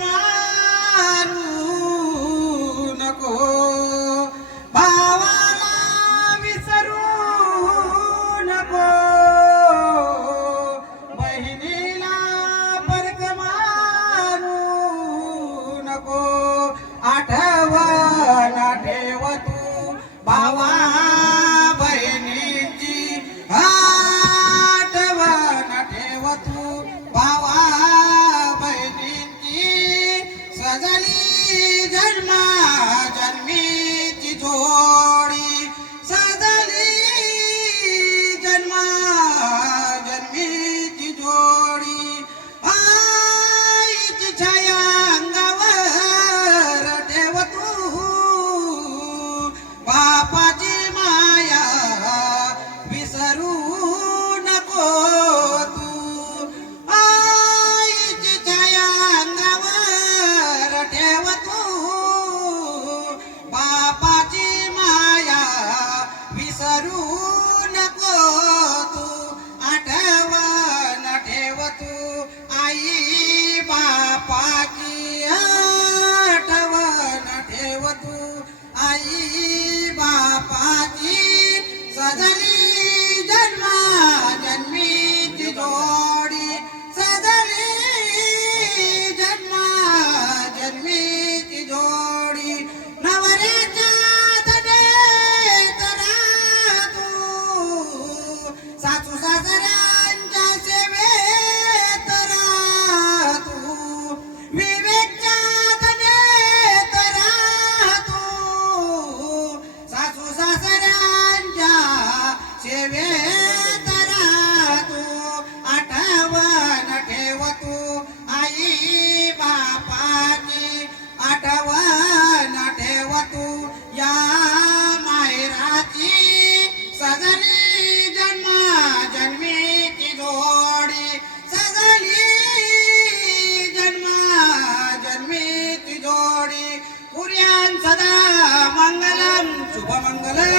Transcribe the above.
मारू नको भावाला विसरू नको बहिणीला परक मारू नको आठवण ठेव तू भावा સગલી જન્મ જન્મી તીધો Magali. மங்கள